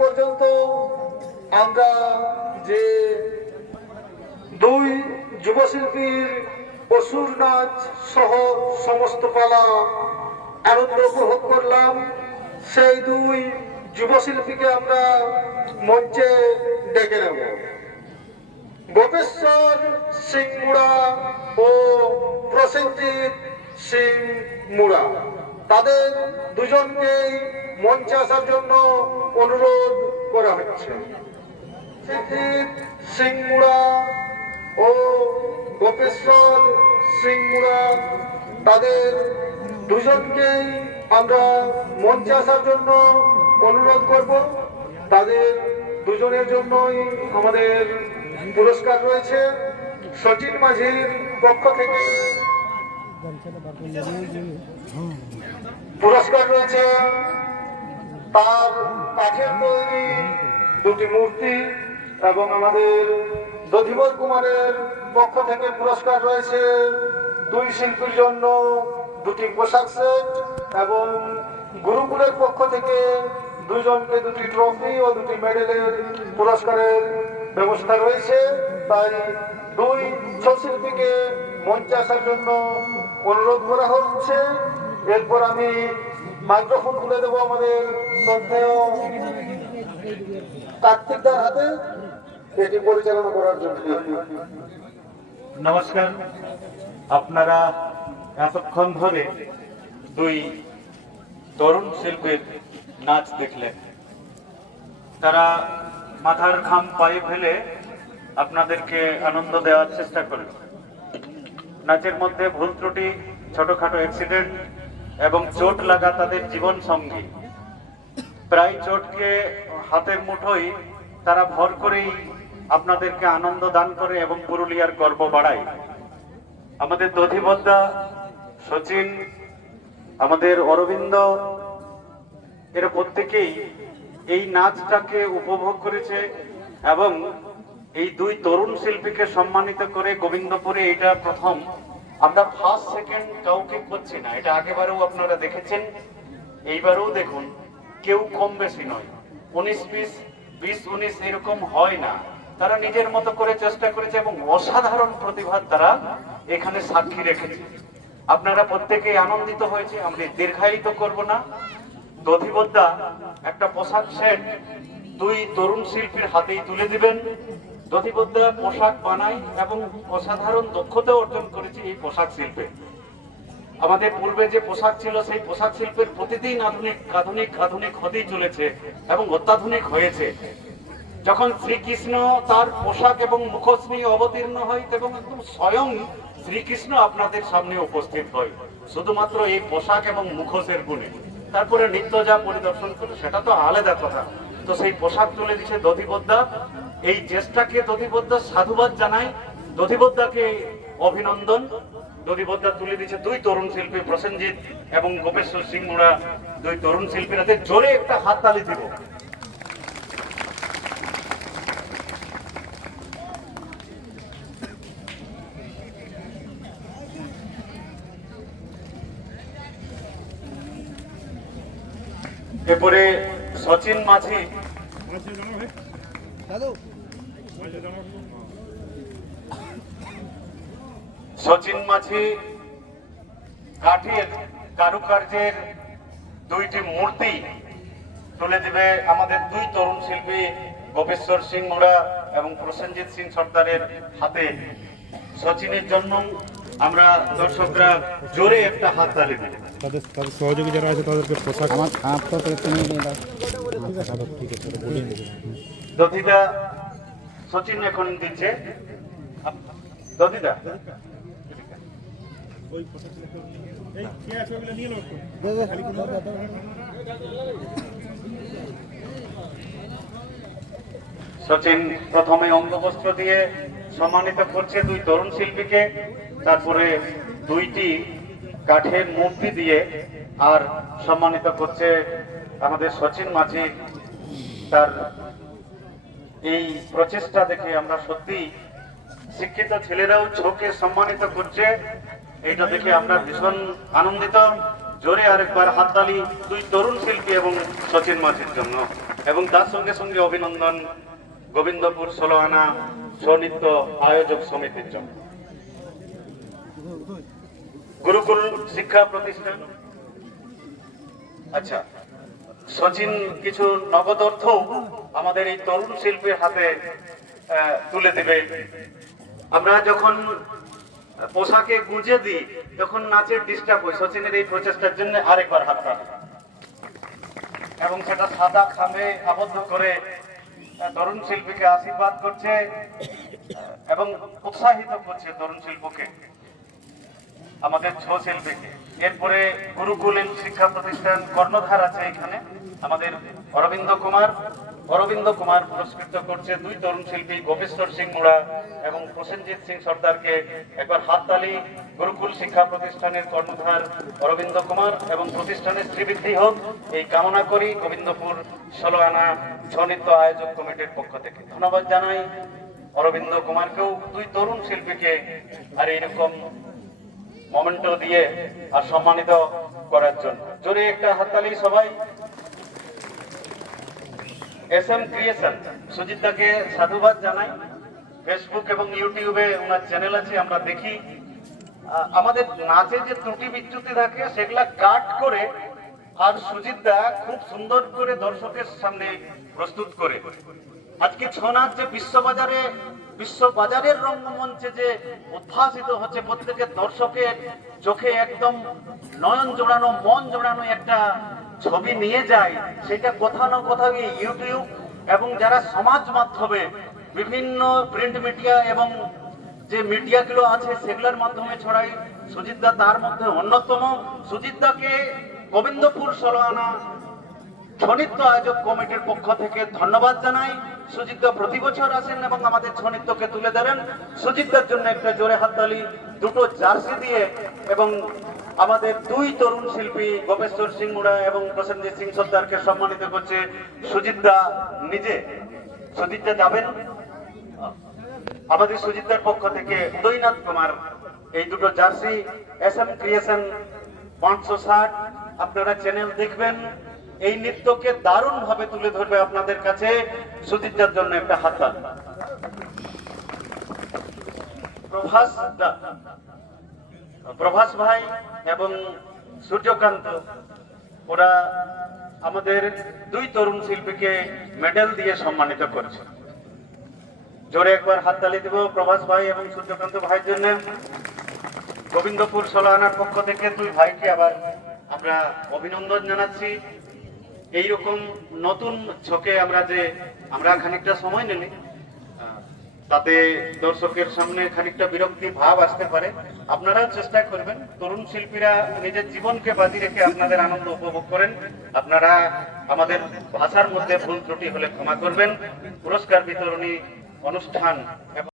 পর্যন্ত আমরা যে দুই যুবশিল্পীর অসুর নাচ সহ সমস্ত পালা আনন্দ উপভোগ করলাম, সেই দুই যুবশিল্পীকে আমরা মঞ্চে ডেকে নেব। গোপেশ্বর সিং মুড়া ও প্রসেনজিৎ সিং মুড়া, তাদের দুজনকেই মঞ্চে আসার জন্য অনুরোধ করা হচ্ছে। প্রসেনজিৎ সিং মুড়া ও গোপেশ্বর সিং মুড়া, তাদের দুজনকেই আমরা মঞ্চে আসার জন্য অনুরোধ করব। তাদের দুজনের জন্যই আমাদের পুরস্কার রয়েছে। সচিন মাঝির পক্ষ থেকে পুরস্কার রয়েছে তার কাঠের তৈরি দুটি মূর্তি, এবং আমাদের দধিবর কুমারের পক্ষ থেকে পুরস্কার রয়েছে দুই শিল্পীর জন্য দুটি পোশাক সেট, এবং গুরুকুলের পক্ষ থেকে দুজনকে দুটি ট্রফি ও দুটি মেডেলের পুরস্কারের ব্যবস্থা রয়েছে। তাই দুই শিল্পীকে মঞ্চে আসার জন্য অনুরোধ করা হচ্ছে। এরপর আমি মাইক্রোফোন তুলে দেবো আমাদের শ্রদ্ধেয় কার্তিকদার হাতে, এটি পরিচালনা করার জন্য। নমস্কার, আপনারা এতক্ষণ ধরে দুই তরুণ শিল্পীর নাচ দেখলেন। তারা মাথার ঘাম পায়ে ফেলে আপনাদেরকে আনন্দ দেওয়ার চেষ্টা করল। নাচের মধ্যে ভুল ত্রুটি, ছোটখাটো অ্যাক্সিডেন্ট এবং চোট লাগা তাদের জীবন সঙ্গী। প্রায় চোটকে হাতের মুঠোয় তারা ভর করেই আপনাদেরকে আনন্দ দান করে এবং পুরুলিয়ার গর্ব বাড়ায়। আমাদের দধিবদ্ধা, সচিন, আমাদের অরবিন্দ, এরা প্রত্যেকেই এই নাচটাকে উপভোগ করেছে এবং এই দুই তরুণ শিল্পীকে সম্মানিত করে গোবিন্দপুরে এটা প্রথম। আমরা ফার্স্ট সেকেন্ড কাউকে করছি না, এটা আগেবারেও আপনারা দেখেছেন, এইবারেও দেখুন, কেউ কম বেশি নয়। 19-20, 20-19 এরকম হয় না। তারা নিজের মতো করে চেষ্টা করেছে এবং অসাধারণ প্রতিভা তারা এখানে সাক্ষী রেখেছে। আপনারা প্রত্যেকেই আনন্দিত হয়েছে। আমরা দীর্ঘায়িত করব না। দধিবদ্ধা একটা পোশাক সেট দুই তরুণ শিল্পীর হাতেই তুলে দিবেন। দধিবদ্ধা পোশাক বানায় এবং অসাধারণ দক্ষতা অর্জন করেছে এই পোশাক শিল্পে। আমাদের পূর্বে যে পোশাক ছিল সেই পোশাক শিল্পের প্রতিদিন আধুনিক আধুনিক আধুনিক হতেই চলেছে এবং অত্যাধুনিক হয়েছে। যখন শ্রীকৃষ্ণ তার পোশাক এবং মুখোশ নিয়ে অবতীর্ণ হয় এবং একদম স্বয়ং শ্রীকৃষ্ণ আপনাদের সামনে উপস্থিত হয় শুধুমাত্র এই পোশাক এবং মুখোশের গুণে। তারপরে নৃত্য যা পরিদর্শন করে সেটা তো আলাদা কথা। তো সেই পোশাক তুলে দিচ্ছে দধিবদ্ধা। এই চেষ্টাকে দধিবদ্ধা সাধুবাদ জানাই, দধিবদ্ধাকে অভিনন্দন। দধিবদ্ধা তুলে দিচ্ছে দুই তরুণ শিল্পী প্রসেনজিৎ এবং গোপেশ্বর সিং মুড়া, দুই তরুণ শিল্পীর হাতে জোরে একটা হাততালি দিব। এরপরে সচিন মাঝি, সচিন মাঝি কাঠের কারুকার্যের দুইটি মূর্তি তুলে দিবে আমাদের দুই তরুণ শিল্পী গোপেশ্বর সিং মুড়া এবং প্রসেনজিৎ সিং সর্দারের হাতে। সচিনের জন্য আমরা দর্শকরা জোরে একটা হাত তালি দিই। তাদের সহযোগী যারা আছে তাদেরকে পোশাক দধিদা সচিন এখন দিচ্ছে। দধিদা সচিন প্রথমে অঙ্গবস্ত্র দিয়ে সম্মানিত করছে দুই তরুণ শিল্পীকে, তারপরে দুইটি কাঠের মূর্তি দিয়ে আর সম্মানিত করছে আমাদের সচিন মাঝি। তার এই প্রচেষ্টা দেখে আমরা সত্যি শিক্ষিত ছেলেরাও চোখে সম্মানিত করছে, এটা দেখে আমরা ভীষণ আনন্দিত। জোরে আরেকবার হাততালি দুই তরুণ শিল্পী এবং সচিন মাঝির জন্য। এবং তার সঙ্গে সঙ্গে অভিনন্দন গোবিন্দপুর 16 আনা ছৌ-নৃত্য আয়োজক সমিতির জন্য। গুরুকুল শিক্ষা প্রতিষ্ঠান, আচ্ছা সচিন কিছু নগদ অর্থ আমাদের এই তরুণ শিল্পীর হাতে তুলে দেবে। আমরা যখন পোশাকে গুঁজে দিই তখন নাচের ডিস্টার্ব হয়। সচিনের এই প্রচেষ্টার জন্য আরেকবার হাততালি, এবং সেটা সাদা খামে আবদ্ধ করে তরুণ শিল্পীকে আশীর্বাদ করছে এবং উৎসাহিত করছে তরুণ শিল্পকে, আমাদের ছৌ শিল্পীকে। এরপরে গুরুকুল শিক্ষা প্রতিষ্ঠান কর্ণধার আছে এখানে আমাদের অরবিন্দ কুমার পুরস্কৃত করছে দুই তরুণ শিল্পী গোপেশ্বর সিং মুড়া এবং প্রসেনজিৎ সিং সর্দারকে। একবার হাততালি গুরুকুল শিক্ষা প্রতিষ্ঠানের কর্ণধার অরবিন্দ কুমার এবং প্রতিষ্ঠানের শ্রীবৃদ্ধি হোক এই কামনা করি গোবিন্দপুর 16 আনা ছৌ-নৃত্য আয়োজক কমিটির পক্ষ থেকে। ধন্যবাদ জানাই অরবিন্দ কুমারকেও, দুই তরুণ শিল্পীকে আর এইরকম মোমেন্টো দিয়ে আর সম্মানিত করার জন্য। জোরে একটা হাততালি সবাই। SM ক্রিয়েশন সুজিত দাকে সাধুবাদ জানাই। ফেসবুক এবং ইউটিউবে ওনার চ্যানেল আছে, আমরা দেখি। আমাদের নাচে যে ত্রুটি বিচ্যুতি থাকে সেগুলা কাট করে আর সুজিত দা খুব সুন্দর করে দর্শকের সামনে প্রস্তুত করে। আজকে ছৌ নাচ যে বিশ্ববাজারের রঙ্গমঞ্চে যে উদ্ভাসিত হচ্ছে, প্রত্যেকের দর্শকের চোখে একদম নয়ন জোড়ানো মন জোড়ানো একটা ছবি নিয়ে যায়, সেটা কোথাও না কোথাও ইউটিউব এবং যারা সমাজ মাধ্যমে বিভিন্ন প্রিন্ট মিডিয়া এবং যে মিডিয়াগুলো আছে সেগুলোর মাধ্যমে ছড়াই। সুজিত দা তার মধ্যে অন্যতম। সুজিত দাকে গোবিন্দপুর 16 আনা ছৌ-নৃত্য আয়োজক কমিটির পক্ষ থেকে ধন্যবাদ জানাই। সুজিত দা প্রতি বছর আসেন এবং আমাদের ছৌ-নৃত্যকে তুলে ধরেন। সুজিত দার জন্য একটা জোরে হাততালি। দুটো জার্সি দিয়ে এবং আমাদের দুই তরুণ শিল্পী গোপেশ্বর সিং মুড়া এবং প্রসেনজিৎ সিং সর্দারকে সম্মানিত করছে সুজিত দা নিজে। সুজিত দা যাবেন, আমাদের সুজিত দার পক্ষ থেকে উদয়নাথ কুমার এই দুটো জার্সি। SM ক্রিয়েশন 560, আপনারা চ্যানেল দেখবেন। এই নৃত্যকে দারুণ ভাবে তুলে ধরবে আপনাদের কাছে। সুজিত দার জন্য একটা হাততালি। প্রভাস ভাই এবং সূর্যকান্ত, ওরা আমাদের দুই তরুণ শিল্পীকে মেডেল দিয়ে সম্মানিত করেছে। জোরে একবার হাততালি দেব প্রভাস ভাই এবং সূর্যকান্ত ভাইয়ের জন্য। গোবিন্দপুর 16 আনার পক্ষ থেকে দুই ভাইকে আবার আমরা অভিনন্দন জানাচ্ছি। এইরকম নতুন ছকে আমরা খানিকটা সময় নিই, তাতে দর্শকের সামনে খানিকটা বিরক্তি ভাব আসতে পারে। আপনারাও চেষ্টা করবেন, তরুণ শিল্পীরা নিজের জীবনকে বাজি রেখে আপনাদের আনন্দ উপভোগ করেন। আপনারা আমাদের ভাষার মধ্যে ভুল ত্রুটি হলে ক্ষমা করবেন। পুরস্কার বিতরণী অনুষ্ঠান